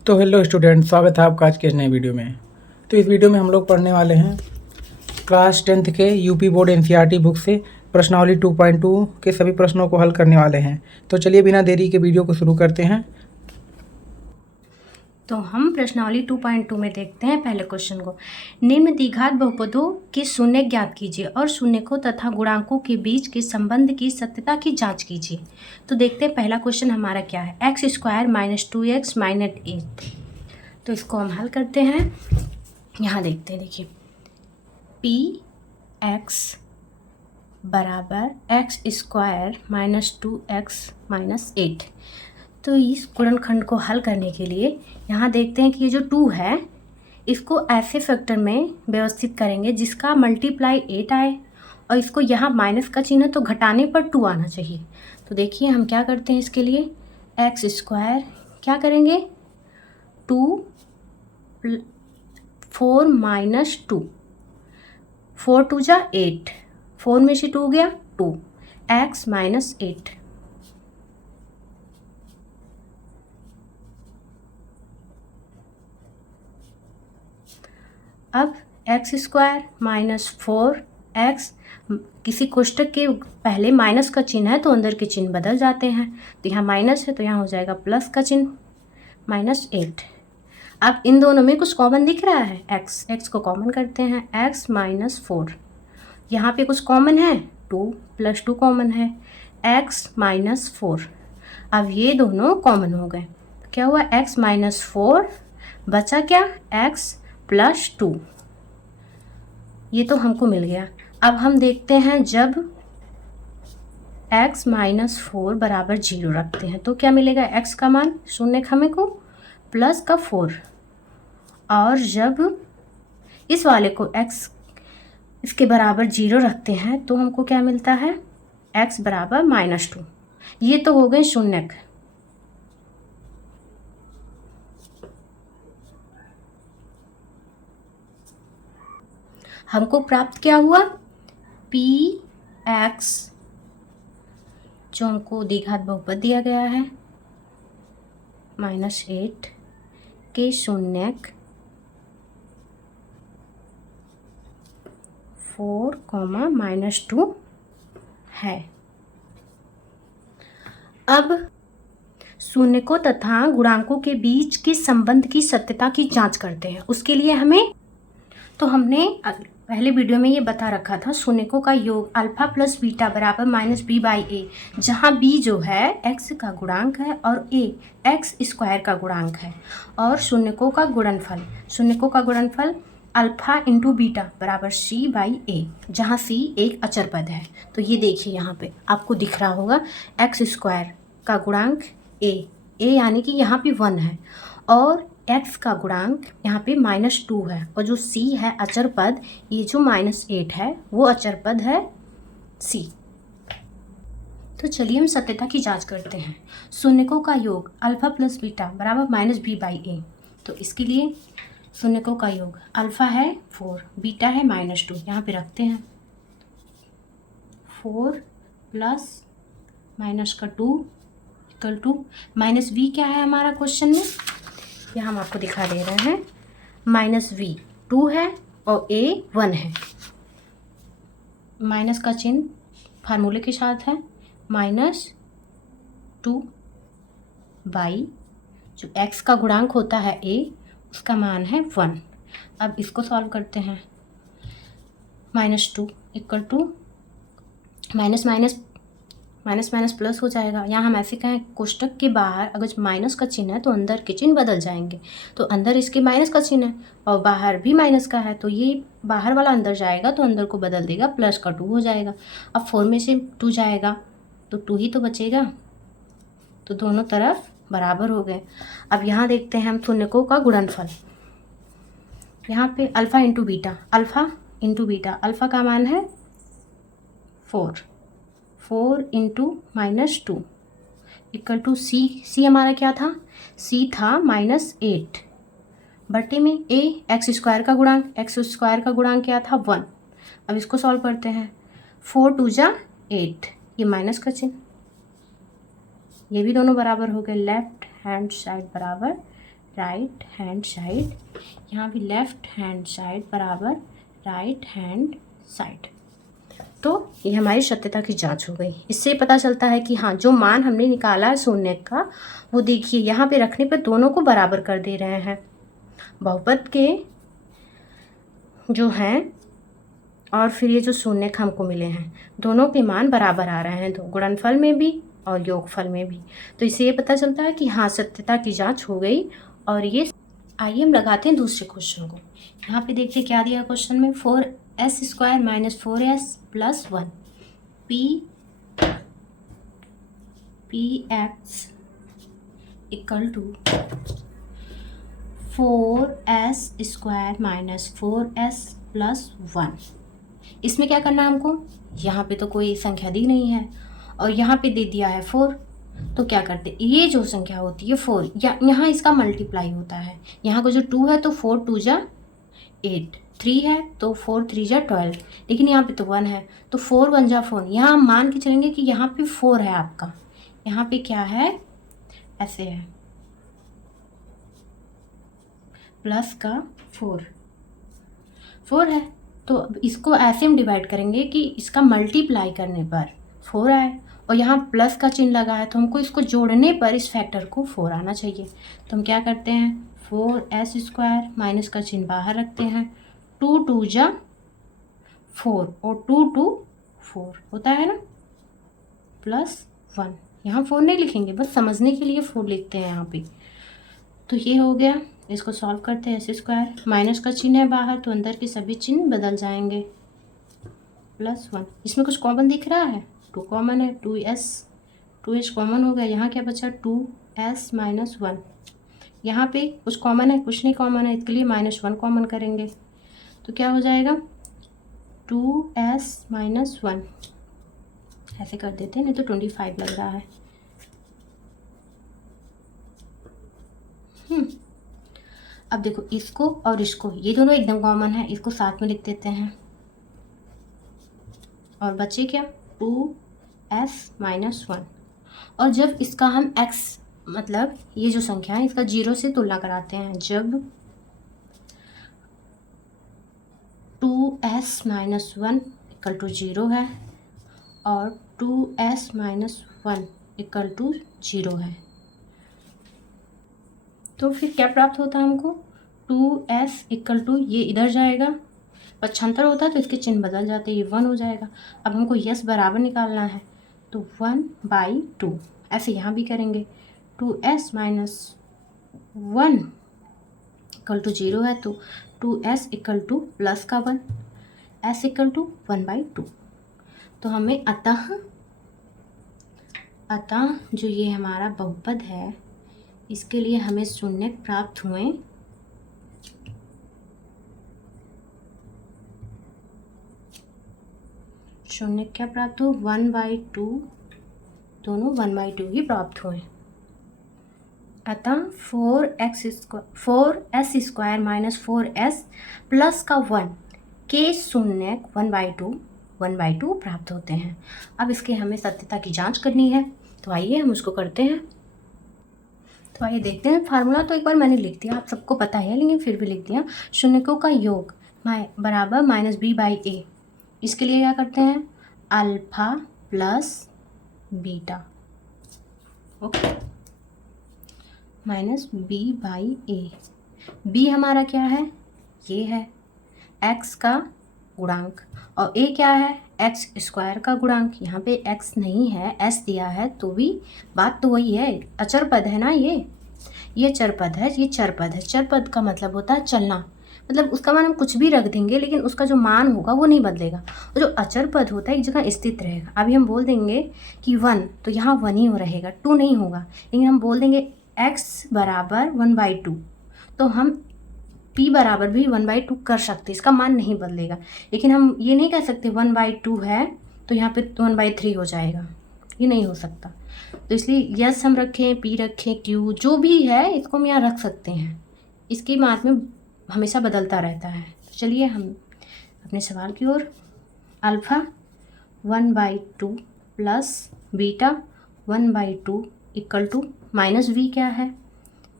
तो hello student, स्वागत है आपका आज के इस नए वीडियो में। तो इस वीडियो में हम लोग पढ़ने वाले हैं क्लास 10th के यूपी बोर्ड एनसीईआरटी बुक से प्रश्नावली 2.2 के सभी प्रश्नों को हल करने वाले हैं। तो चलिए बिना देरी के वीडियो को शुरू करते हैं। तो हम प्रश्नावली 2.2 में देखते हैं पहले क्वेश्चन को। निम्न द्विघात बहुपदों के शून्य ज्ञात कीजिए और शून्यकों तथा गुणांकों के बीच के संबंध की सत्यता की जांच कीजिए। तो देखते हैं पहला क्वेश्चन हमारा क्या है। X square minus 2x minus 8। तो इसको हम हल करते हैं। यहाँ देखते हैं, देखिए पी एक्स बराबर x square minus 2x minus 8। तो इस गुणनखंड को हल करने के लिए यहाँ देखते हैं कि ये जो 2 है इसको ऐसे फैक्टर में व्यवस्थित करेंगे जिसका मल्टीप्लाई 8 आए, और इसको यहाँ माइनस का चिन्ह है तो घटाने पर 2 आना चाहिए। तो देखिए हम क्या करते हैं इसके लिए, एक्स स्क्वायर क्या करेंगे 2 4 माइनस 2, 4 2 जा 8, 4 में से 2 गया 2, एक्स माइनस 8। अब एक्स स्क्वायर माइनस 4x, किसी कोष्टक के पहले माइनस का चिन्ह है तो अंदर के चिन्ह बदल जाते हैं। तो यहाँ माइनस है तो यहाँ हो जाएगा प्लस का चिन्ह, माइनस 8। अब इन दोनों में कुछ कॉमन दिख रहा है, x को कॉमन करते हैं, x माइनस 4। यहाँ पे कुछ कॉमन है, 2 प्लस 2 कॉमन है, x माइनस 4। अब ये दोनों कॉमन हो गए, क्या हुआ x माइनस 4 बचा क्या x प्लस 2। ये तो हमको मिल गया। अब हम देखते हैं जब x माइनस 4 बराबर 0 रखते हैं तो क्या मिलेगा, x का मान शून्य खामे को प्लस का 4, और जब इस वाले को x इसके बराबर 0 रखते हैं तो हमको क्या मिलता है, x बराबर माइनस 2। ये तो हो गए शून्यक। हमको प्राप्त क्या हुआ, पी एक्स जो हमको द्विघात बहुपद दिया गया है माइनस 8 के शून्यक 4 माइनस 2 है। अब शून्यकों तथा गुणांकों के बीच के संबंध की सत्यता की जांच करते हैं। उसके लिए हमें, तो हमने पहले वीडियो में ये बता रखा था शून्यकों का योग अल्फा प्लस बीटा बराबर माइनस बी बाई ए, जहाँ बी जो है एक्स का गुणांक है और ए एक्स स्क्वायर का गुणांक है, और शून्यकों का गुणनफल अल्फा इंटू बीटा बराबर सी बाई ए, जहाँ सी एक अचर पद है। तो ये देखिए यहाँ पे आपको दिख रहा होगा एक्स स्क्वायर का गुणांक ए यानी कि यहाँ पे 1 है, और x का गुणांक यहाँ पे माइनस 2 है, और जो c है अचर पद, ये जो माइनस 8 है वो अचर पद है c। तो चलिए हम सत्यता की जांच करते हैं। शून्यकों का योग अल्फा प्लस बीटा बराबर माइनस बी बाई ए। तो इसके लिए शून्यकों का योग अल्फा है 4, बीटा है माइनस 2, यहाँ पे रखते हैं 4 प्लस माइनस का 2 इक्वल टू माइनस v क्या है हमारा क्वेश्चन में, यह हम आपको दिखा दे रहे हैं, माइनस v 2 है और a 1 है। माइनस का चिन्ह फार्मूले के साथ है, माइनस 2 बाई जो x का गुणांक होता है a, उसका मान है 1। अब इसको सॉल्व करते हैं, minus 2 equal to minus plus हो जाएगा। यहाँ हम ऐसे कहें कोष्टक के बाहर अगर माइनस का चिन्ह है तो अंदर के चिन्ह बदल जाएंगे। तो अंदर इसके माइनस का चिन्ह है और बाहर भी माइनस का है, तो ये बाहर वाला अंदर जाएगा तो अंदर को बदल देगा, प्लस का 2 हो जाएगा। अब 4 में से 2 जाएगा तो 2 ही तो बचेगा, तो दोनों तरफ बराबर हो गए। अब यहाँ देखते हैं हम शून्यकों का गुणनफल। यहाँ पे अल्फ़ा इंटू बीटा, अल्फ़ा का मान है 4 इंटू माइनस 2 इक्वल टू सी हमारा क्या था, सी था माइनस 8 बटे में ए एक्स स्क्वायर का गुणांक क्या था 1। अब इसको सॉल्व करते हैं, 4 2 जा 8, ये माइनस का चिन्ह, ये भी दोनों बराबर हो गए, लेफ्ट हैंड साइड बराबर राइट हैंड साइड, यहाँ भी लेफ्ट हैंड साइड बराबर राइट हैंड साइड। तो ये हमारी सत्यता की जांच हो गई। इससे पता चलता है कि हाँ, जो मान हमने निकाला है शून्य का, वो देखिए यहाँ पे रखने पर दोनों को बराबर कर दे रहे हैं। बहुपद के जो हैं और फिर ये जो शून्य हमको मिले हैं, दोनों के मान बराबर आ रहे हैं, तो गुणनफल में भी और योगफल में भी। तो इससे ये पता चलता है कि हाँ, सत्यता की जांच हो गई। और ये आइए हम लगाते हैं दूसरे क्वेश्चन को। यहाँ पे देखिए क्या दिया क्वेश्चन में, 4s² - 4s + 1 px = 4s² - 4s + 1। इसमें क्या करना है हमको, यहाँ पे तो कोई संख्या दी नहीं है और यहाँ पे दे दिया है 4, तो क्या करते, ये जो संख्या होती है 4, या यहाँ इसका मल्टीप्लाई होता है। यहाँ को जो 2 है तो 4 × 2 = 8, 3 है तो 4 × 3 = 12, लेकिन यहाँ पे तो 1 है तो 4 × 1 = 4। यहाँ हम मान के चलेंगे कि यहाँ पे 4 है आपका, यहाँ पे क्या है, ऐसे है प्लस का 4 है, तो इसको ऐसे हम डिवाइड करेंगे कि इसका मल्टीप्लाई करने पर 4 आए, और यहाँ प्लस का चिन्ह लगा है तो हमको इसको जोड़ने पर इस फैक्टर को 4 आना चाहिए। तो हम क्या करते हैं, 4s² माइनस का चिन्ह बाहर रखते हैं, 2 × 2 = 4 और 2 × 2 4 होता है ना, +1। यहाँ 4 नहीं लिखेंगे, बस समझने के लिए 4 लिखते हैं यहाँ पे। तो ये हो गया, इसको सॉल्व करते हैं। s² माइनस का चिन्ह है बाहर तो अंदर के सभी चिन्ह बदल जाएंगे, +1। इसमें कुछ कॉमन दिख रहा है, 2 कॉमन है, 2h कॉमन हो गया। यहाँ क्या बचा, 2s - 1। यहाँ पे कुछ कॉमन है, कुछ नहीं कॉमन है, इसके लिए -1 कॉमन करेंगे तो क्या हो जाएगा, 2s - 1 ऐसे कर देते हैं, नहीं तो 25 लग रहा है। अब देखो इसको और इसको, ये दोनों एकदम कॉमन है, इसको साथ में लिख देते हैं और बचे क्या, 2s - 1। और जब इसका हम x, मतलब ये जो संख्या है इसका 0 से तुलना कराते हैं, जब 2s - 1 = 0 है और 2s - 1 = 0 है, तो फिर क्या प्राप्त होता है हमको, 2s = ये इधर जाएगा, पक्षांतर होता है तो इसके चिन्ह बदल जाते हैं, ये 1 हो जाएगा। अब हमको यस बराबर निकालना है तो 1/2, ऐसे यहाँ भी करेंगे, 2s - 1 = 0 है तो 2s = प्लस का 1, s = 1/2। तो हमें अतः जो ये हमारा बहुपद है, इसके लिए हमें शून्य प्राप्त हुए, शून्य क्या प्राप्त हो, 1/2, दोनों 1/2 ही प्राप्त हुए। अतः 4s² - 4s प्लस का 1 के शून्य 1/2 प्राप्त होते हैं। अब इसके हमें सत्यता की जांच करनी है, तो आइए हम उसको करते हैं। तो आइए देखते हैं, फार्मूला तो एक बार मैंने लिख दिया, आप सबको पता है, लेकिन फिर भी लिख दिया। शून्यकों का योग बराबर -b/a। इसके लिए क्या करते हैं, alpha plus beta, okay, -b/a। b हमारा क्या है, ये है x का गुणांक, और a क्या है, x² का गुणांक। यहाँ पे x नहीं है, s दिया है, तो भी बात तो वही है, अचर पद है ना, ये चर पद है, ये चर पद है। चर पद का मतलब होता है चलना, मतलब उसका मान हम कुछ भी रख देंगे लेकिन उसका जो मान होगा वो नहीं बदलेगा। और जो अचर पद होता है एक जगह स्थित रहेगा। अभी हम बोल देंगे कि 1, तो यहाँ 1 ही रहेगा, 2 नहीं होगा। लेकिन हम बोल देंगे x = 1/2, तो हम p बराबर भी 1/2 कर सकते, इसका मान नहीं बदलेगा। लेकिन हम ये नहीं कह सकते 1/2 है तो यहाँ पे 1/3 हो जाएगा, ये नहीं हो सकता। तो इसलिए यस हम रखें, p रखें, q जो भी है इसको हम यहाँ रख सकते हैं, इसकी मान में हमेशा बदलता रहता है। तो चलिए हम अपने सवाल की ओर, अल्फ़ा 1/2 प्लस बीटा 1/2 = -v क्या है,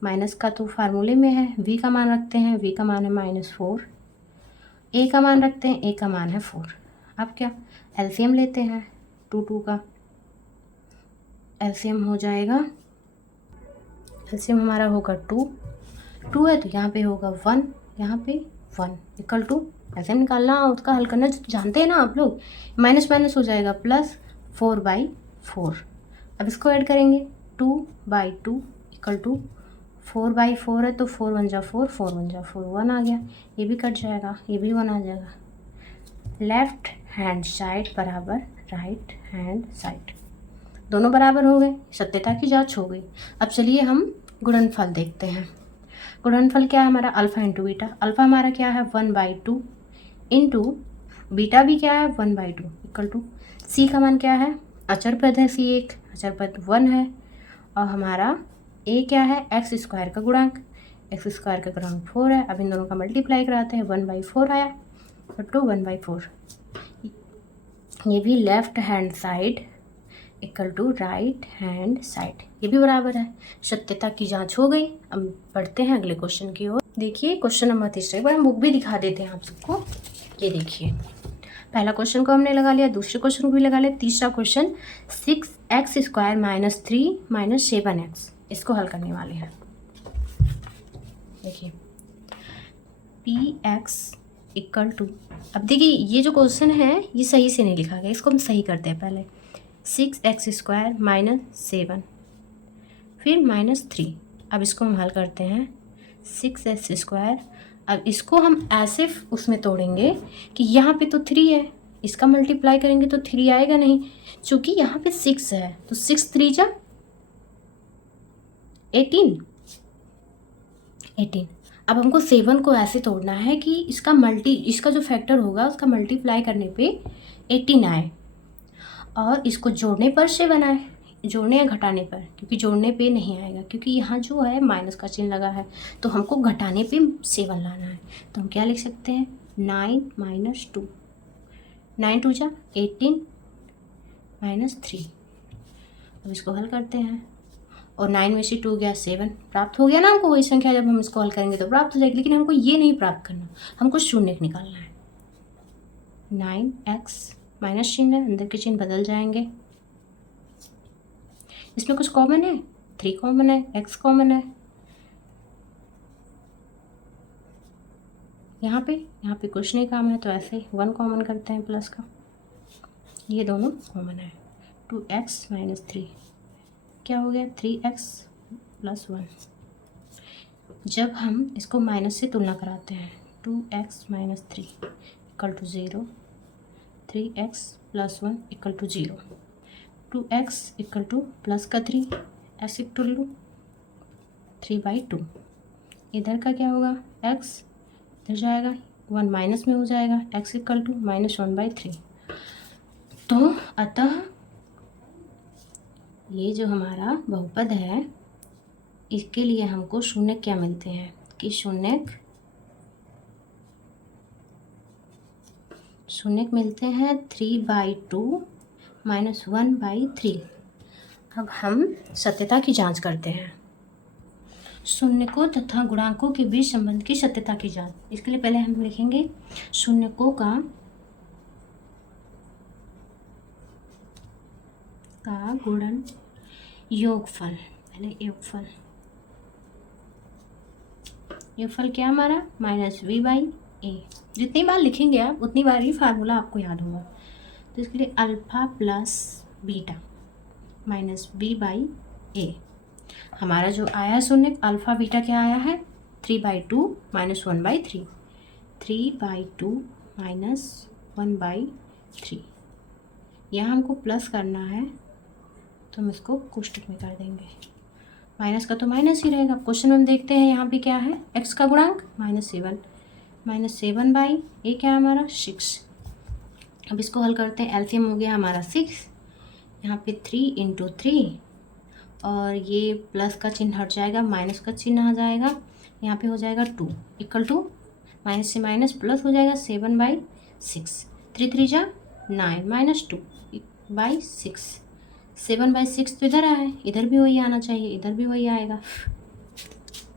माइनस का तो फार्मूले में है, v का मान रखते हैं, v का मान है -4, a का मान रखते हैं, a का मान है 4। अब क्या एलसीएम लेते हैं, 2 का एलसीएम हो जाएगा, एलसीएम हमारा होगा 2 है तो यहाँ पे होगा 1, यहाँ पे 1 इक्वल टू, एलसीएम निकालना उसका हल करना जानते हैं ना आप लोग, माइनस माइनस हो जाएगा प्लस 4/4। अब इसको ऐड करेंगे 2/2 इक्वल टू 4/4 है तो 4 1 जा 4, 4 1 जा 4, 1 आ गया, ये भी कट जाएगा, ये भी 1 आ जाएगा। लेफ्ट हैंड साइड बराबर राइट हैंड साइड, दोनों बराबर हो गए, सत्यता की जांच हो गई। अब चलिए हम गुणनफल देखते हैं। गुणनफल क्या है हमारा, अल्फ़ा इंटू बीटा। अल्फ़ा हमारा क्या है 1/2 इंटू बीटा भी क्या है 1/2 इक्वल टू, सी का मान क्या है, अचर पद है सी, एक अचर पद 1 है, और हमारा ए क्या है एक्स स्क्वायर का गुणांक, एक्स स्क्वायर का गुणांक 4 है। अब इन दोनों का मल्टीप्लाई कराते हैं, 1/4 आया तो 1/4, ये भी left hand side equal to right hand side, ये भी बराबर है। सत्यता की जांच हो गई। अब बढ़ते हैं अगले क्वेश्चन की ओर। देखिए क्वेश्चन नंबर 3, एक बार हम बुक भी दिखा देते हैं आप सबको। ये देखिए पहला क्वेश्चन को हमने लगा लिया, दूसरे क्वेश्चन को भी लगा लिया, तीसरा क्वेश्चन 6x² - 3 - 7x, इसको हल करने वाले हैं। देखिए px इक्वल टू, अब देखिए ये जो क्वेश्चन है ये सही से नहीं लिखा गया, इसको हम सही करते हैं पहले। 6x² - 7 फिर -3, अब इसको हम हल करते हैं 6x²। अब इसको हम ऐसे उसमें तोड़ेंगे कि यहाँ पे तो 3 है, इसका मल्टीप्लाई करेंगे तो 3 आएगा नहीं, चूँकि यहाँ पे 6 है तो 6 3 जा 18। अब हमको 7 को ऐसे तोड़ना है कि इसका जो फैक्टर होगा उसका मल्टीप्लाई करने पे 18 आए, और इसको जोड़ने पर 7 आए, जोड़ने या घटाने पर, क्योंकि जोड़ने पे नहीं आएगा क्योंकि यहाँ जो है माइनस का चिन्ह लगा है, तो हमको घटाने पे 7 लाना है। तो हम क्या लिख सकते हैं 9 - 2, 9 2 जा 18 -3। अब इसको हल करते हैं, और 9 में से 2 गया 7, प्राप्त हो गया ना हमको वही संख्या, जब हम इसको हल करेंगे तो प्राप्त हो जाएगी। लेकिन हमको ये नहीं प्राप्त करना, हमको शून्य निकालना है। 9x माइनस चिन्ह है, अंदर के चिन्ह बदल जाएंगे। इसमें कुछ कॉमन है, 3 कॉमन है, x कॉमन है, यहाँ पे कुछ नहीं काम है तो ऐसे 1 कॉमन करते हैं प्लस का, ये दोनों कॉमन है। 2x - 3 क्या हो गया 3x + 1। जब हम इसको माइनस से तुलना कराते हैं 2x - 3 = 0, 3x + 1 = 0, 2x = प्लस का 3, x = 3/2। इधर का क्या होगा x इधर जाएगा, 1 माइनस में हो जाएगा, x = -1/3। तो अतः ये जो हमारा बहुपद है इसके लिए हमको शून्य क्या मिलते हैं कि शून्य मिलते हैं 3/2 - 1/3। अब हम सत्यता की जांच करते हैं। शून्यकों तथा गुणांकों के बीच संबंध की सत्यता की जांच। इसके लिए पहले हम लिखेंगे शून्यकों का गुणन योगफल। पहले योगफल क्या हमारा -v/a। जितनी बार लिखेंगे आप उतनी बार ही फार्मूला आपको याद होगा। तो इसके लिए अल्फा प्लस बीटा -b/a। हमारा जो आया शून्य अल्फा बीटा क्या आया है 3/2 - 1/3, 3/2 - 1/3। यहाँ हमको प्लस करना है तो हम इसको कोष्टक में कर देंगे, माइनस का तो माइनस ही रहेगा। क्वेश्चन में हम देखते हैं यहाँ पे क्या है x का गुणांक -7, -7/a क्या है हमारा 6। अब इसको हल करते हैं, एलसीएम हो गया हमारा 6, यहाँ पे 3 × 3, और ये प्लस का चिन्ह हट जाएगा, माइनस का चिन्ह आ जाएगा, यहाँ पे हो जाएगा 2 = माइनस से माइनस प्लस हो जाएगा 7/6, 3 3 जा 9 - 2/6, 7/6 तो इधर आए, इधर भी वही आना चाहिए, इधर भी वही आएगा।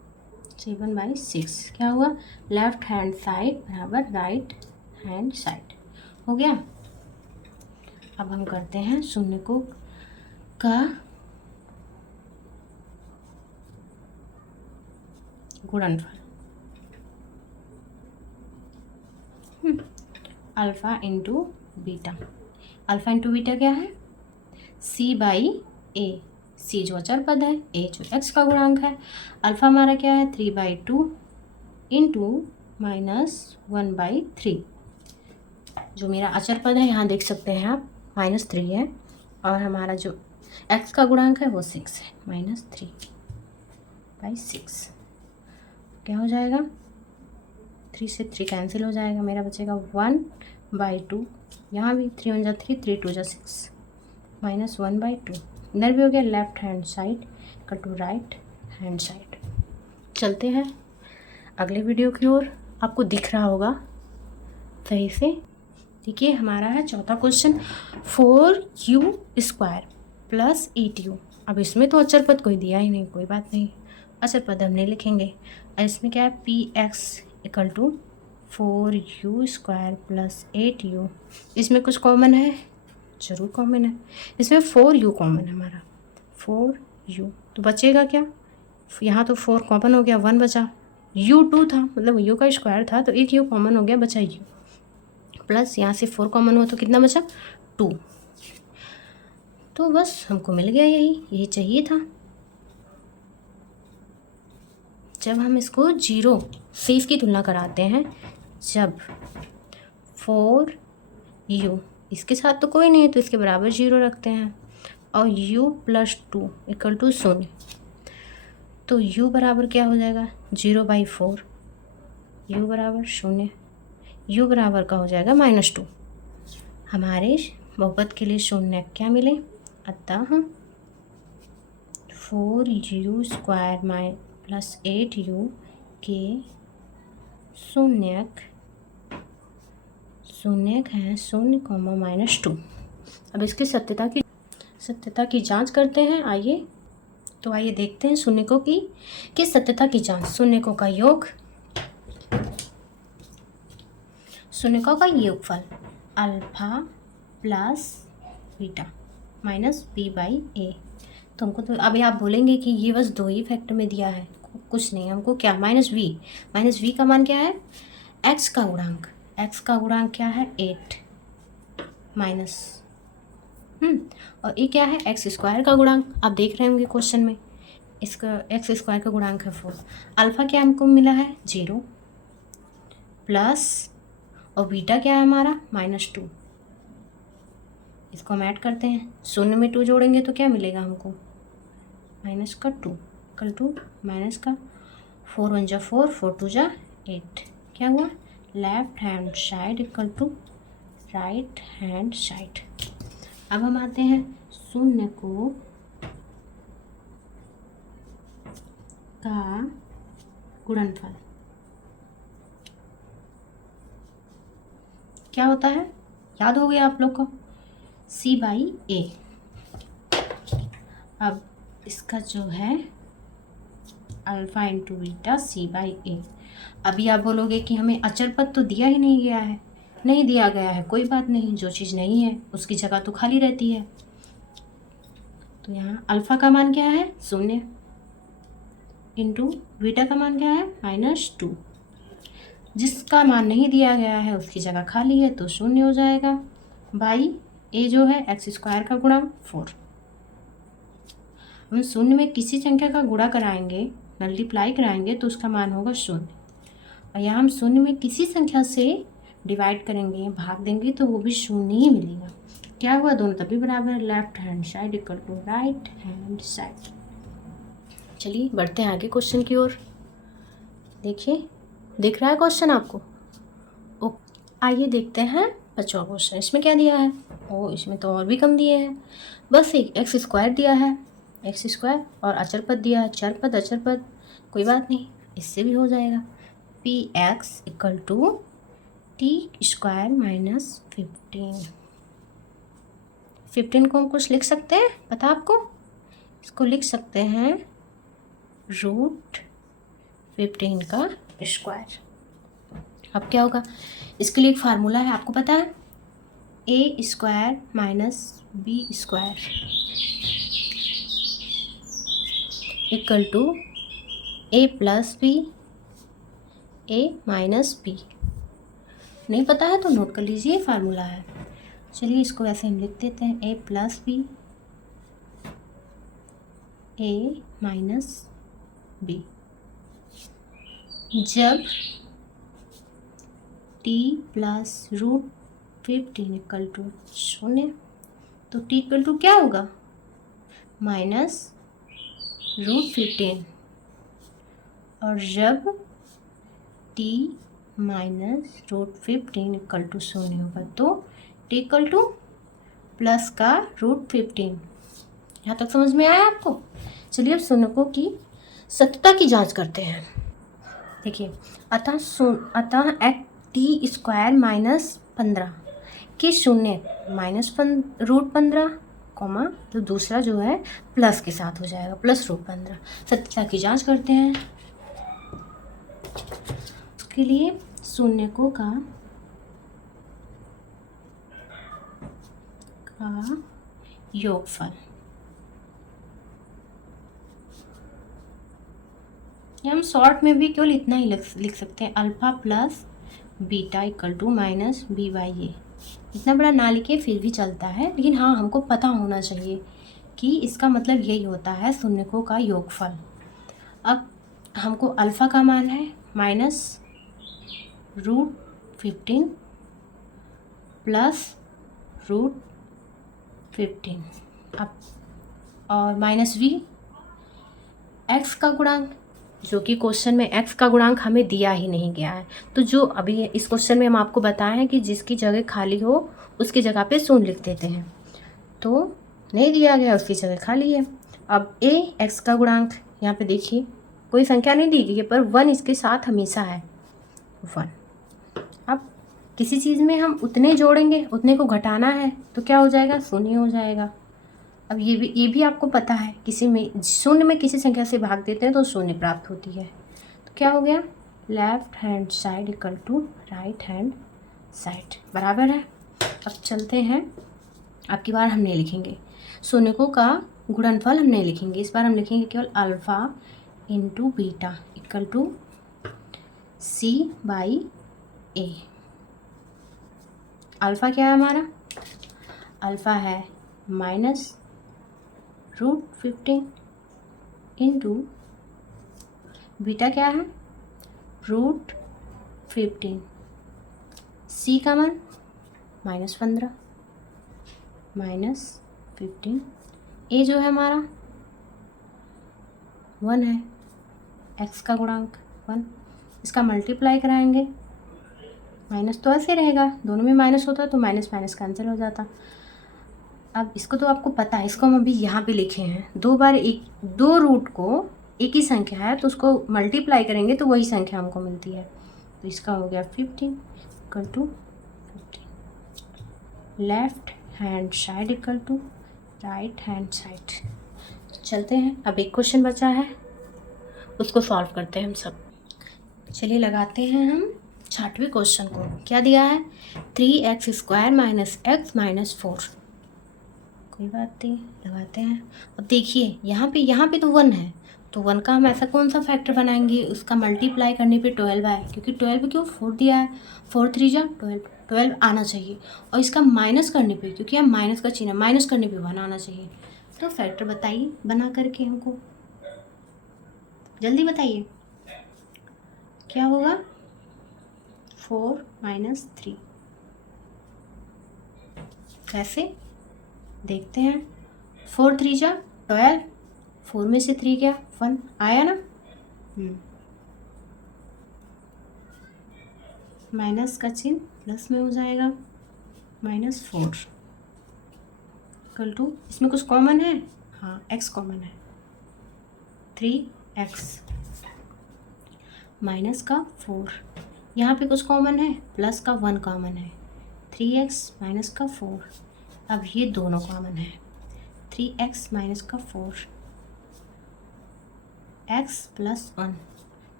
7/6 क्या हुआ, लेफ्ट हैंड साइड बराबर राइट हैंड साइड हो गया। अब हम करते हैं शून्यकों का गुणनफल। Alpha into beta. Alpha into beta क्या है, c/a। c जो अचर पद है, a जो x का गुणांक है। अल्फा हमारा क्या है 3/2 इंटू -1/3। जो मेरा अचर पद है यहाँ देख सकते हैं आप -3 है, और हमारा जो x का गुणांक है वो 6 है, -3/6 क्या हो जाएगा, 3 से 3 कैंसिल हो जाएगा, मेरा बचेगा 1/2। यहाँ भी 3 1 3, 3 2 6, -1/2। इधर भी हो गया left hand side equal to right hand side. चलते हैं अगले वीडियो की ओर। आपको दिख रहा होगा सही से। देखिए हमारा है चौथा क्वेश्चन, 4u² + 8u। अब इसमें तो अचर पद कोई दिया ही नहीं, कोई बात नहीं, अचर पद हम नहीं लिखेंगे। इसमें क्या है, px equal to 4u² + 8u। इसमें कुछ कॉमन है, जरूर कॉमन है। इसमें 4u कॉमन है हमारा, 4u तो बचेगा क्या, यहाँ तो 4 कॉमन हो गया, 1 बचा। u2 था, मतलब u का स्क्वायर था, तो एक u कॉमन हो गया, बचा u, प्लस यहाँ से 4 कॉमन हुआ तो कितना बचा 2। तो बस हमको मिल गया, यही चाहिए था। जब हम इसको 0 से इसकी तुलना कराते हैं, जब 4u इसके साथ तो कोई नहीं है तो इसके बराबर 0 रखते हैं, और u + 2 इक्वल टू 0, तो u बराबर क्या हो जाएगा 0/4, u बराबर 0, u बराबर का हो जाएगा -2। हमारे बहुपद के लिए शून्य क्या मिले, अतः 4u² + 8u के शून्यक है 0, -2। अब इसकी सत्यता की जांच करते हैं। आइए देखते हैं शून्यकों की सत्यता की जांच। शून्यकों का योग, शून्यकों का योगफल alpha plus beta minus b/a। तो हमको तो अभी आप बोलेंगे कि ये बस 2 ही फैक्टर में दिया है, कुछ नहीं, हमको क्या -v का मान क्या है, x का गुणांक क्या है 8 माइनस और ये क्या है x² का गुणांक। आप देख रहे होंगे क्वेश्चन में, इसका x² का गुणांक है 4। अल्फा क्या हमको मिला है 0 प्लस, और बीटा क्या है हमारा -2। इसको हम ऐड करते हैं, 0 में 2 जोड़ेंगे तो क्या मिलेगा हमको, -2 इक्वल टू माइनस का 4 1 4, 4 2 8। क्या हुआ, left hand side equal to right hand side. अब हम आते हैं शून्यकों का गुणनफल क्या होता है, याद हो गया आप लोग को, c/a। अब इसका जो है अल्फा इंटू बीटा c/a। अभी आप बोलोगे कि हमें अचर पद तो दिया ही नहीं गया है, नहीं दिया गया है, कोई बात नहीं, जो चीज़ नहीं है उसकी जगह तो खाली रहती है। तो यहाँ अल्फ़ा का मान क्या है 0 इंटू बीटा का मान क्या है -2। जिसका मान नहीं दिया गया है उसकी जगह खाली है तो 0 हो जाएगा, बाई a जो है x² का गुणांक 4। हम 0 में किसी संख्या का गुणा कराएंगे, मल्टीप्लाई कराएंगे तो उसका मान होगा 0, और यहाँ हम 0 में किसी संख्या से डिवाइड करेंगे, भाग देंगे तो वो भी 0 ही मिलेगा। क्या हुआ, दोनों तभी बराबर, left hand side equal to right hand side. चलिए बढ़ते हैं आगे क्वेश्चन की ओर। देखिए दिख रहा है क्वेश्चन आपको, आइए देखते हैं 5वां क्वेश्चन। इसमें क्या दिया है, इसमें तो और भी कम दिए हैं, बस एक x² दिया है, x² और अचर पद दिया है, चर पद अचर पद, कोई बात नहीं, इससे भी हो जाएगा। px equal to t² -15। 15 को हम कुछ लिख सकते हैं, पता आपको, इसको लिख सकते हैं 15 का स्क्वायर। अब क्या होगा, इसके लिए एक फार्मूला है, आपको पता है, ए square minus B square equal to A plus B A minus B. नहीं पता है तो नोट कर लीजिए, फार्मूला है। चलिए इसको ऐसे हम लिख देते हैं, ए प्लस बी ए माइनस बी। जब t plus root 15 equal to 0, तो t इक्वल टू क्या होगा, माइनस रूट 15। और जब t minus root 15 equal to 0 होगा तो t इक्वल टू प्लस का रूट 15। यहाँ तक समझ में आया आपको? चलिए अब शून्यकों की सत्यता की जांच करते हैं। देखिए, अतः एक्स टी स्क्वायर माइनस 15 के शून्य माइनस रूट 15 कॉमा, तो दूसरा जो है प्लस के साथ हो जाएगा, प्लस रूट 15। सत्यता की जांच करते हैं। उसके लिए शून्यकों का योगफल, हम शॉर्ट में भी केवल इतना ही लिख सकते हैं, alpha plus beta equal to minus B by ए। इतना बड़ा ना लिखे फिर भी चलता है, लेकिन हाँ हमको पता होना चाहिए कि इसका मतलब यही होता है शून्यकों का योगफल। अब हमको अल्फ़ा का मान है माइनस रूट 15 प्लस रूट 15, अब और माइनस वी एक्स का गुणांक, जो कि क्वेश्चन में x का गुणांक हमें दिया ही नहीं गया है। तो जो अभी इस क्वेश्चन में हम आपको बताए हैं कि जिसकी जगह खाली हो उसकी जगह पे शून्य लिख देते हैं, तो नहीं दिया गया, उसकी जगह खाली है। अब a x का गुणांक, यहाँ पे देखिए कोई संख्या नहीं दी गई है, पर 1 इसके साथ हमेशा है, 1। अब किसी चीज़ में हम उतने जोड़ेंगे, उतने को घटाना है तो क्या हो जाएगा, शून्य हो जाएगा। अब ये भी आपको पता है, किसी में शून्य में किसी संख्या से भाग देते हैं तो शून्य प्राप्त होती है। तो क्या हो गया, left hand side equal to right hand side बराबर है। अब चलते हैं, अब की बार हम नहीं लिखेंगे शून्यकों का गुणनफल, हम नहीं लिखेंगे इस बार, हम लिखेंगे केवल alpha into beta equal to C by A. Alpha क्या है हमारा, अल्फ़ा है माइनस रूट 15 इंटू बीटा क्या है, रूट 15, सी का मान माइनस 15 माइनस 15, ए जो है हमारा 1 है, एक्स का गुणांक 1, इसका मल्टीप्लाई कराएंगे, माइनस तो ऐसे रहेगा, दोनों में माइनस होता तो माइनस माइनस कैंसिल हो जाता। अब इसको तो आपको पता है, इसको हम अभी यहाँ पे लिखे हैं, दो बार दो रूट को एक ही संख्या है तो उसको मल्टीप्लाई करेंगे तो वही संख्या हमको मिलती है। तो इसका हो गया 15 equal to 15, left hand side equal to right hand side. चलते हैं, अब एक क्वेश्चन बचा है, उसको सॉल्व करते हैं हम सब। चलिए लगाते हैं हम 6वें क्वेश्चन को। क्या दिया है, 3x square minus x minus 4। कोई बात नहीं, लगाते हैं। अब देखिए यहाँ पे तो 1 है, तो 1 का हम ऐसा कौन सा फैक्टर बनाएंगे, उसका मल्टीप्लाई करने पे 12 आए, क्योंकि 12 क्यों 4 दिया है, 4 3 जा 12 आना चाहिए। और इसका माइनस करने पे, क्योंकि हम माइनस का चिन्ह, माइनस करने पे 1 आना चाहिए। तो फैक्टर बताइए बना करके हमको, जल्दी बताइए क्या होगा, 4 माइनस 3। कैसे देखते हैं, 4 3 जा 12, 4 में से 3 क्या 1 आया ना, माइनस का चिन्ह प्लस में हो जाएगा, -4 इक्वल टू, इसमें कुछ कॉमन है, हाँ x कॉमन है, 3x माइनस का 4, यहाँ पे कुछ कॉमन है, प्लस का 1 कॉमन है, 3x माइनस का 4। अब ये दोनों कॉमन है, 3x माइनस का 4, x प्लस 1,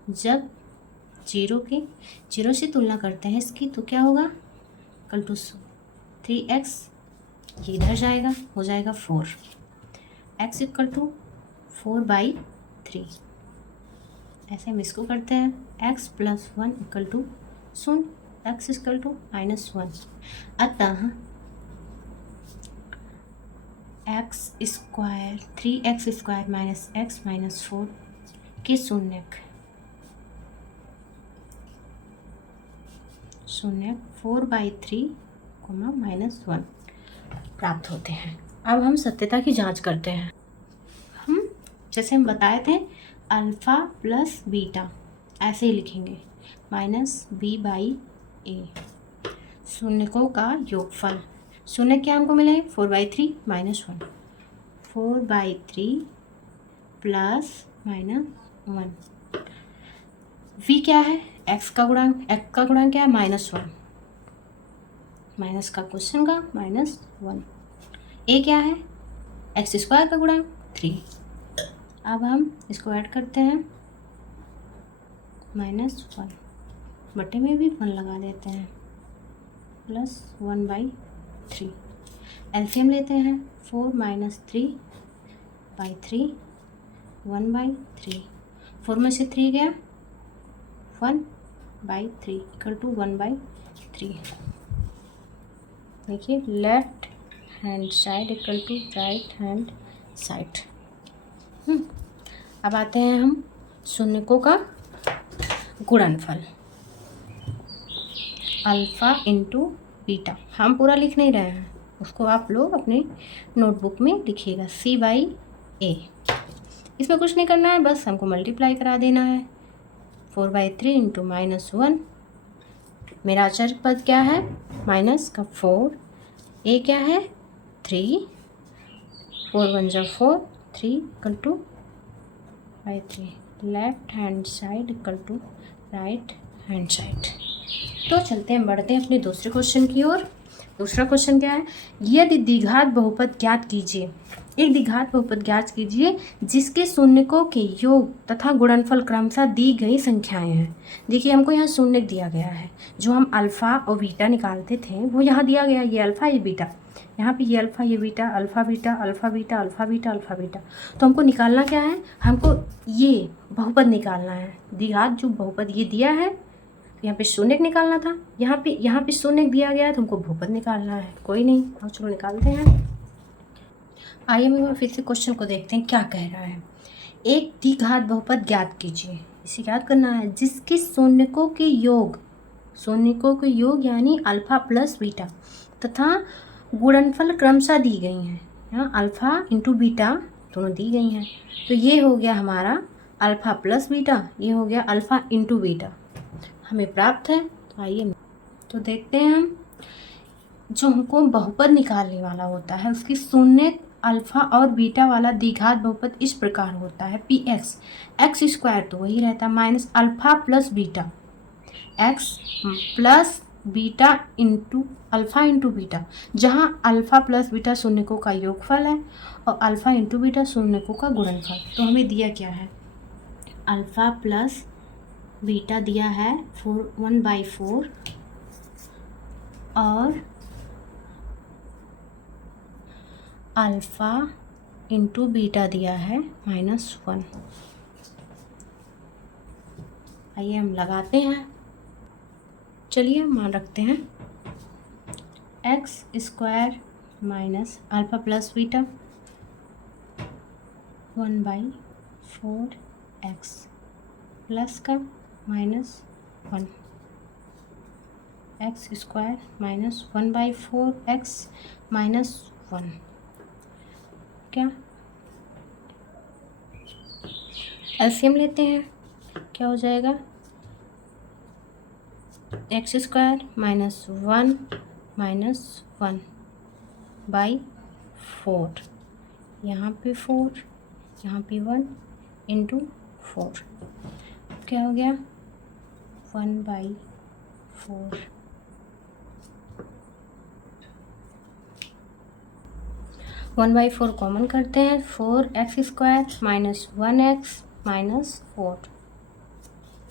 जब जीरो से तुलना करते हैं इसकी तो क्या होगा, इक्वल टू 3x, ये इधर जाएगा, हो जाएगा 4, x इक्वल टू 4/3। ऐसे हम इसको करते हैं, x plus 1 equal to 0, x equal to -1। अतः x square 3x square minus x minus 4 के शून्यक 4/3, -1 प्राप्त होते हैं। अब हम सत्यता की जांच करते हैं। जैसे हम बताए थे अल्फ़ा प्लस बीटा ऐसे ही लिखेंगे, -b/a, शून्यकों का योगफल। शून्य क्या हमको मिले, 4/3 -1, 4/3 प्लस -1। v क्या है, x का गुणांक क्या है, -1, माइनस का क्वेश्चन का -1। a क्या है, x स्क्वायर का गुणांक 3। अब हम इसको ऐड करते हैं, -1 बटे में भी 1 लगा देते हैं, प्लस 1/3। एलसीएम लेते हैं, 4 - 3/3, 1/3, 4 में से 3 गया, 1/3 इक्वल टू 1/3। देखिए left hand side equal to right hand side. अब आते हैं हम शून्यकों का गुणनफल, अल्फ़ा इंटू बीटा। हम पूरा लिख नहीं रहे हैं, उसको आप लोग अपने नोटबुक में लिखिएगा, c/a। इसमें कुछ नहीं करना है, बस हमको मल्टीप्लाई करा देना है, 4/3 इंटू -1। मेरा अचर पद क्या है, माइनस का 4, a क्या है 3, 4 1 जा 4, 3 equal to 3, left hand side equal to right hand side. तो चलते हैं, बढ़ते हैं अपने दूसरे क्वेश्चन की ओर। दूसरा क्वेश्चन क्या है, यदि द्विघात बहुपद ज्ञात कीजिए, एक द्विघात बहुपद ज्ञात कीजिए जिसके शून्यकों के योग तथा गुणनफल क्रमशः दी गई संख्याएं हैं। देखिए हमको यहाँ शून्यक दिया गया है, जो हम अल्फ़ा और बीटा निकालते थे वो यहाँ दिया गया, ये अल्फ़ा ये बीटा, यहाँ पे ये अल्फ़ा ये beta, alpha beta alpha beta alpha beta alpha beta. तो हमको निकालना क्या है, हमको ये बहुपद निकालना है, द्विघात जो बहुपद ये दिया है, यहाँ पे शून्यक निकालना था, यहाँ पे शून्यक दिया गया है, तो हमको बहुपद निकालना है। कोई नहीं, अब चलो निकालते हैं। आइए हम एक बार फिर से क्वेश्चन को देखते हैं क्या कह रहा है। एक द्विघात बहुपद ज्ञात कीजिए, इसे याद करना है, जिसके शून्यकों के योग यानी अल्फ़ा प्लस बीटा तथा गुणनफल क्रमशः दी गई हैं। यहाँ अल्फ़ा इंटू बीटा दोनों दी गई हैं, तो ये हो गया हमारा अल्फ़ा प्लस बीटा, ये हो गया अल्फ़ा इंटू बीटा हमें प्राप्त है। तो आइए तो देखते हैं हम, जो हमको बहुपद निकालने वाला होता है उसकी शून्य अल्फ़ा और बीटा वाला द्विघात बहुपद इस प्रकार होता है, px, x स्क्वायर तो वही रहता है minus alpha plus beta, x plus beta into alpha into beta, जहाँ अल्फ़ा प्लस बीटा शून्यकों का योगफल है और अल्फ़ा इंटू बीटा शून्यकों का गुणनफल। तो हमें दिया क्या है, अल्फ़ा प्लस बीटा दिया है 1/4 और अल्फ़ा इंटू बीटा दिया है -1। आइए हम लगाते हैं, चलिए मान रखते हैं, x square minus alpha plus beta 1/4x plus का -1, x स्क्वायर माइनस 1/4x -1, क्या एलसीएम लेते हैं, क्या हो जाएगा, x स्क्वायर -1 -1/4, यहाँ पे 4 यहाँ पे 1 इंटू 4, क्या हो गया 1/4। 1/4 कॉमन करते हैं, 4x स्क्वायर -1x -4,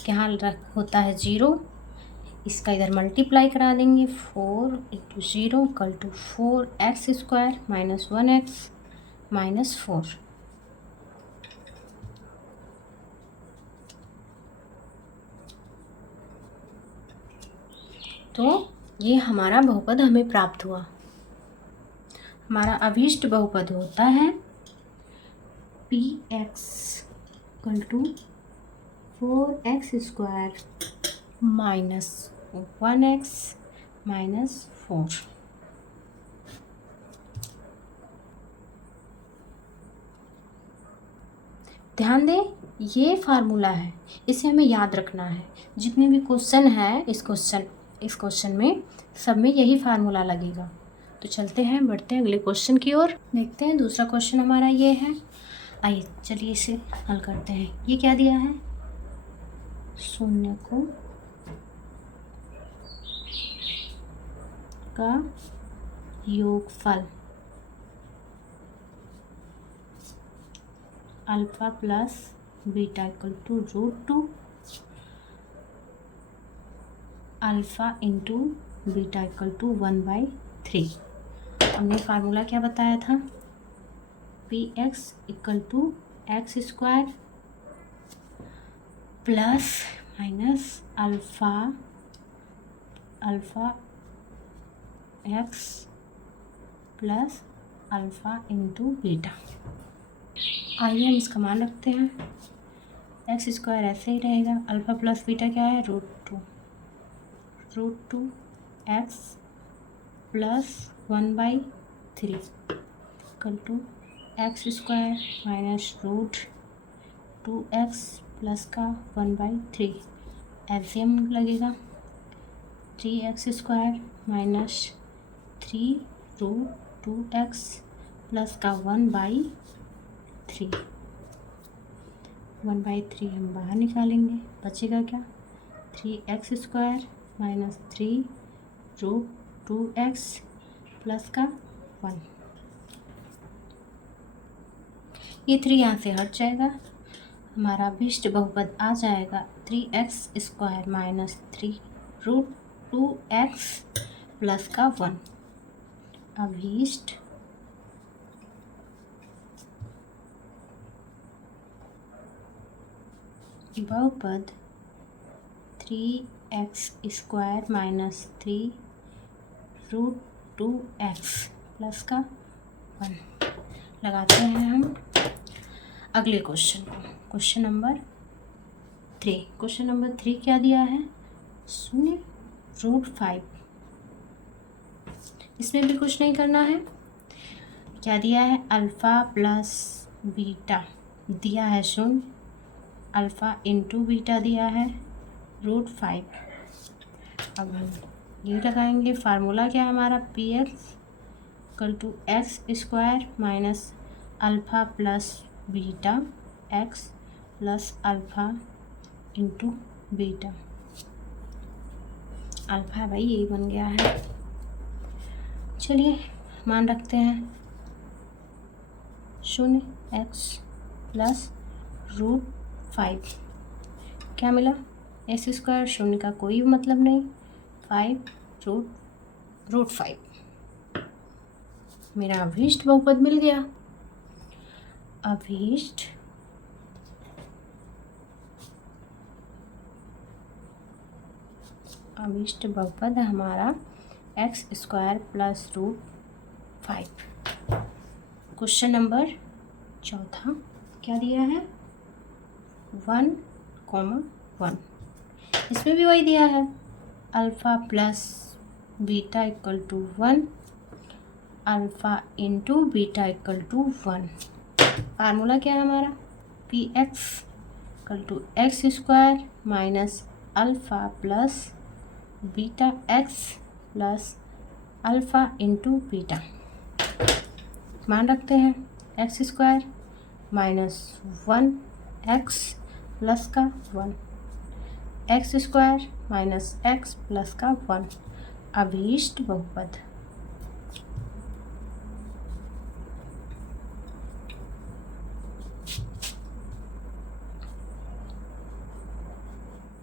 यहाँ होता है 0, इसका इधर मल्टीप्लाई करा देंगे। 4 into 0 equal to 4x² minus 1x minus 4। तो ये हमारा बहुपद हमें प्राप्त हुआ। हमारा अभीष्ट बहुपद होता है px equal to 4x² minus 1x minus 4। ध्यान दें, ये फार्मूला है, इसे हमें याद रखना है। जितने भी क्वेश्चन है इस क्वेश्चन में सब में यही फार्मूला लगेगा। तो चलते हैं, बढ़ते हैं अगले क्वेश्चन की ओर। देखते हैं दूसरा क्वेश्चन हमारा ये है। आइए चलिए इसे हल करते हैं। ये क्या दिया है? शून्य को का योगफल alpha plus beta equal to √2 alpha into beta equal to 1/3। हमने फार्मूला क्या बताया था? px equal to x² plus minus alpha x plus alpha into beta. आइए हम इसका मान रखते हैं। x² ऐसे ही रहेगा, अल्फा प्लस बीटा क्या है? √2 x plus 1/3 equal to x² minus √2x plus का 1/3। एलसीएम लगेगा 3x² माइनस 3√2x प्लस का 1/3। 1/3 हम बाहर निकालेंगे, बचेगा क्या? 3x² माइनस 3√2x प्लस का 1। ये 3 यहाँ से हट जाएगा, हमारा अभीष्ट बहुपद आ जाएगा 3x² माइनस 3√2x प्लस का 1। अभीष्ट बहुपद 3x² माइनस 3√2x प्लस का 1। लगाते हैं हम अगले क्वेश्चन को, क्वेश्चन नंबर 3। क्वेश्चन नंबर 3 क्या दिया है? 0√5। इसमें भी कुछ नहीं करना है। क्या दिया है? अल्फ़ा प्लस बीटा दिया है 0, अल्फ़ा इंटू बीटा दिया है √5। अब हम ये लगाएंगे। फार्मूला क्या है हमारा? px equal to x² minus alpha plus beta x plus alpha into beta. Alpha भाई यही बन गया है। चलिए मान रखते हैं 0x प्लस √5। क्या मिला? x², 0 का कोई मतलब नहीं, 5√5। मेरा अभीष्ट बहुपद मिल गया। अभीष्ट बहुपद हमारा x² प्लस √5। क्वेश्चन नंबर 4 क्या दिया है? 1,1। इसमें भी वही दिया है, alpha plus beta equal to 1, alpha into beta equal to 1। Formula क्या है हमारा? px equal to x² minus alpha plus beta x plus alpha into beta. मान रखते हैं x² माइनस 1x प्लस का 1, x² माइनस x प्लस का 1। अभीष्ट बहुपद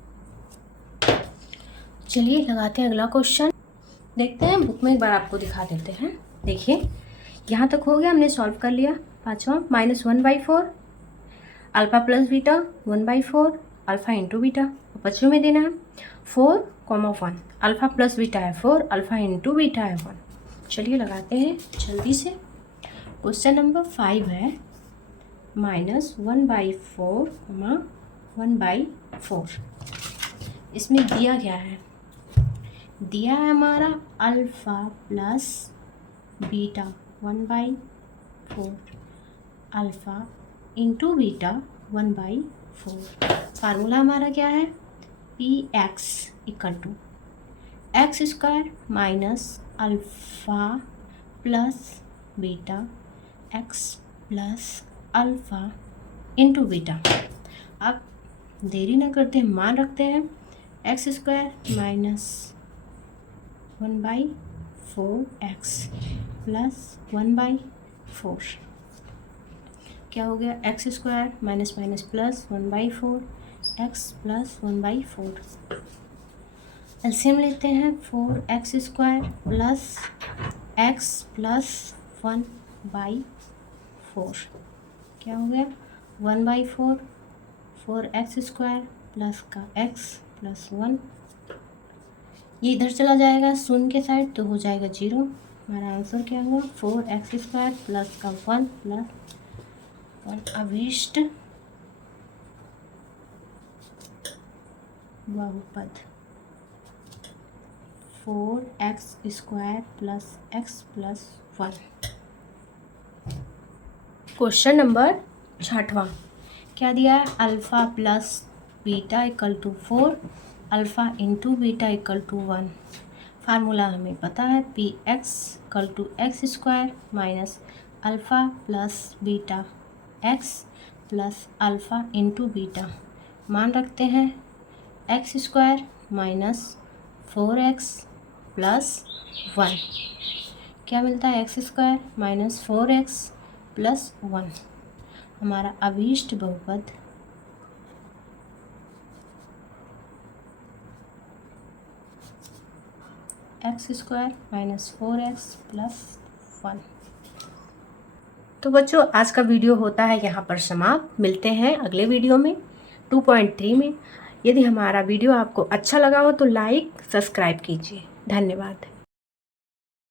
चलिए लगाते हैं अगला क्वेश्चन। देखते हैं, बुक में एक बार आपको दिखा देते हैं। देखिए यहाँ तक हो गया, हमने सॉल्व कर लिया। पाँचवा -1/4 alpha plus beta 1/4 alpha into beta. बच्चों में देना है 4,1 अल्फ़ा प्लस बीटा है 4 अल्फ़ा इंटू बीटा है 1। चलिए लगाते हैं जल्दी से। क्वेश्चन नंबर 5 है -1/4 1/4। इसमें दिया क्या है? दिया है हमारा alpha plus beta 1/4 alpha into beta 1/4। Formula हमारा क्या है? Px equal to x square minus alpha plus beta x plus alpha into beta. अब देरी ना करते हैं, मान रखते हैं x square minus 1/4 x plus 1/4 क्या हो गया? X square minus minus plus 1/4 x plus 1/4। LCM लेते हैं 4x square plus x plus 1/4 क्या हो गया? 1/4 4x स्क्वायर प्लस का x प्लस 1। ये इधर चला जाएगा शून्य के साइड तो हो जाएगा 0। हमारा आंसर क्या हुआ? 4x स्क्वायर प्लस का 1 प्लस 1 अभीष्ट बहुपद 4x square plus x plus 1। Question number 6वां क्या दिया है? Alpha plus beta equal to 4 alpha into beta equal to 1। Formula हमें पता है Px equal to x square minus alpha plus beta x plus alpha into beta. मान रखते हैं x square minus 4x plus 1 क्या मिलता है? X square minus 4x plus 1 हमारा अभीष्ट बहुपद x square minus 4x plus 1। तो बच्चों आज का वीडियो होता है यहाँ पर समाप्त। मिलते हैं अगले वीडियो में 2.3 में। यदि हमारा वीडियो आपको अच्छा लगा हो तो लाइक सब्सक्राइब कीजिए। धन्यवाद।